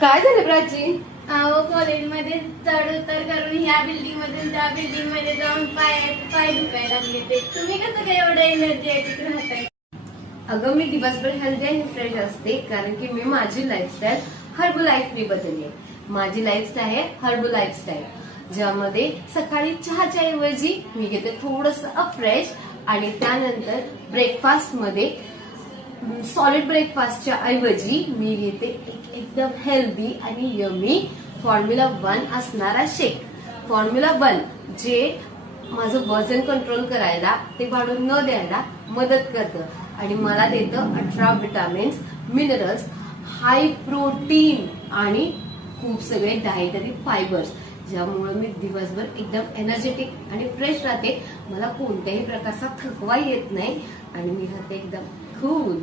काय झालं प्राची? अहो कॉलेजमध्ये चढ उतर करून ह्या बिल्डिंग मधून त्या बिल्डिंग मध्ये जाऊन पाय दुखायला लागले. ते तुम्ही कसं काय एवढं एनर्जेटिक राहताय? अगं मी दिवसभर हेल्दी आणि फ्रेश असते कारण की मी माझी लाईफस्टाईल हर्बल लाईफने बदलली आहे. माझी लाईफस्टाईल आहे हर्बल लाईफस्टाईल, ज्यामध्ये सकाळी चहाच्या ऐवजी मी घेते थोडस फ्रेश आणि त्यानंतर ब्रेकफास्ट मध्ये सॉलिड ब्रेकफास्टच्या ऐवजी मी घेते एकदम हेल्दी आणि यमी फॉर्म्युला 1 असणारा शेक. फॉर्म्युला 1 जे माझं वजन कंट्रोल करायला, ते वाढून न द्यायला मदत करतं आणि मला देतं 18 विटामिन्स, मिनरल्स, हाय प्रोटीन आणि खूप सगळे डायटरी फायबर्स, ज्यामुळे मी दिवसभर एकदम एनर्जेटिक आणि फ्रेश राहते. मला कोणत्याही प्रकारचा थकवा येत नाही आणि मी राहते एकदम कूल.